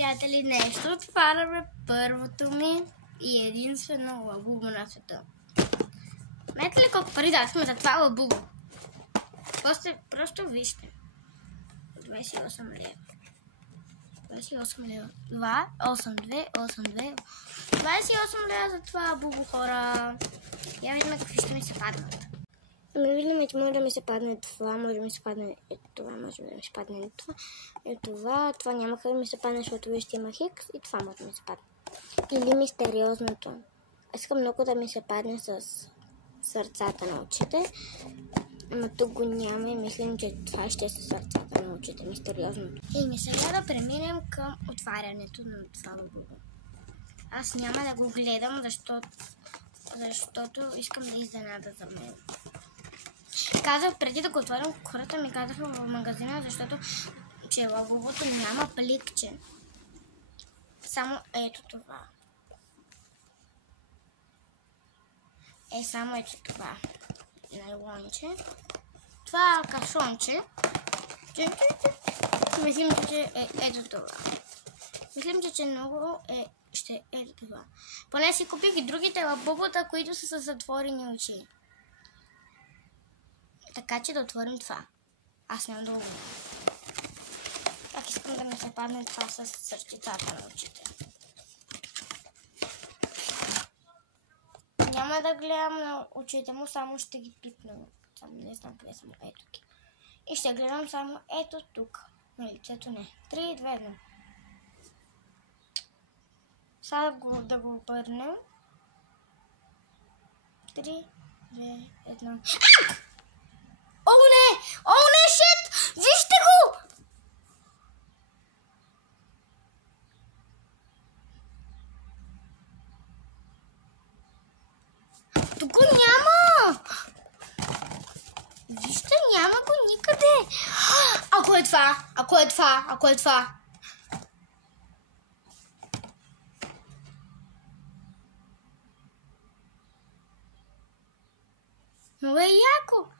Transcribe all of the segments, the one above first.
приятели, нещо отваряме първото ми и единствено лабубо на света. Знаете ли колко пари дадохме за това лабубо? Просто вижте. 28 лева. 28 лева. 2, 8, 2, 8, 2. 28 лева за това лабубо, хора. Я видим какви ще ми се паднат. Ами видим, че може да ми се падне това, може да ми се падне това, може да ми се падне това. Това няма как да ми се падне, защото вижте има хикс и това може да ми се падне. Или мистериозното. Искам много да ми се падне с сърцата на очите. Ама тук го няма и мислим, че това ще е с сърцата на очите, мистериозното. И сега да преминем към отварянето на това лабубо. Аз няма да го гледам, защото искам да изненада за мен. Казах преди да го отворим, хората ми казаха в магазина, защото че лабубото няма пликче. Само ето това. Само ето това. Найлонче. Това кашонче. Мислим, че ето това. Мислим, че много ще ето това. Поне си купих и другите лабубота, които са с затворени очи. Така че да отворим това. Аз няма да го видя. Так искам да ми се падне това с сърчицата на очите. Няма да гледам на очите му, само ще ги пипна. Само не знам къде съм. Ето ги. И ще гледам само ето тук. На лицето не. 3, 2, 1. Сега да го обърнем. 3, 2, 1. О, не! О, не, шит! Вижте го! Тук го няма! Вижте, няма го никъде! Ако е това! Ако е това! Ако е това! Много е яко!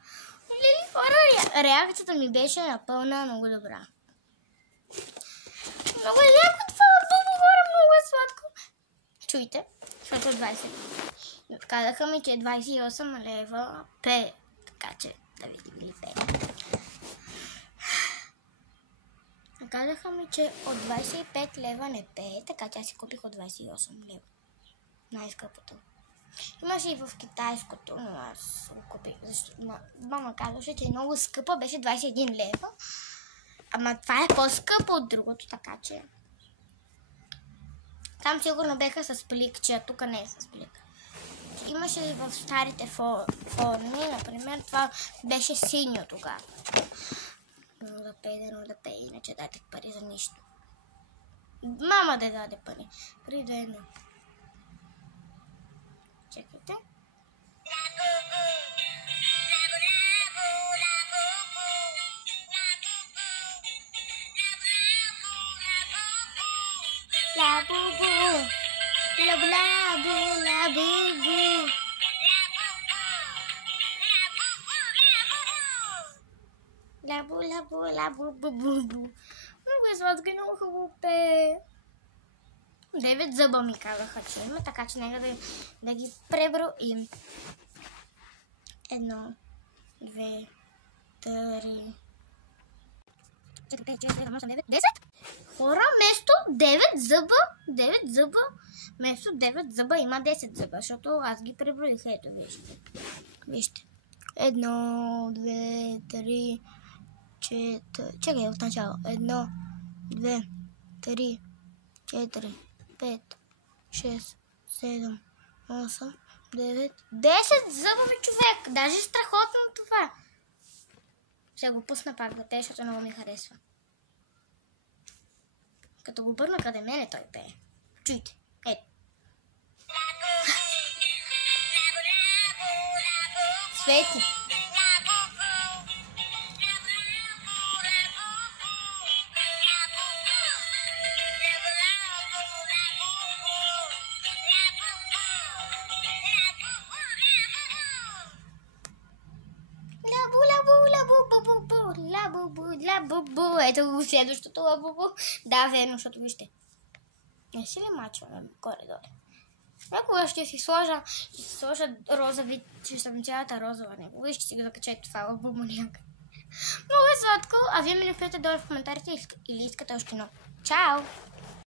Хора, реакцията ми беше напълна много добра. Много е яко това лабубо, хора, много е сладко. Чуйте, защото 20. Казаха ми, че 28 лева пее, така че да видим ли пее. Казаха ми, че от 25 лева не пее, така че аз си купих от 28 лева. Най-скъпото. Имаше и в китайското, но аз го купих, защото мама казваше, че е много скъпа, беше 21 лева. Ама това е по-скъпо от другото, така че... Там сигурно беха с пликче, а тук не е с плик. Имаше и в старите форми, например, това беше синьо тогава. Но да пее, иначе дайте пари за нищо. Мама да даде пари. При да едно. Чекайте. Лабубу, лабу, лабубу. Лабубу. Много е сладко и много хубаво пее. 9 зъба ми казаха, че има, така че нека да ги преброим. 1, 2, 3, 4, 5, 6, 7, 8, 9, 10. Хора, вместо 9 зъба, вместо 9 зъба има 10 зъба, защото аз ги преброих. Ето, вижте. 1, 2, 3, 4. Чакай от начало. 1, 2, 3, 4, 5, 6, 7, 8, 9, 10 зъба ми, човек! Даже страхотно това. Ще го пусна пак да пее, защото много ми харесва. Като го бърна къде мене, той пее. Чуйте. Ето. Свети. Лабубу. Ето го следващото лабубу. Да, верно, защото вижте. Не си ли мачваме горе-доле? Някога ще си сложа розови, ще съм цялата розова него и ще си го закача това албума някъде. Много е сладко, а вие ми напишете долу в коментарите или искате още едно. Чао!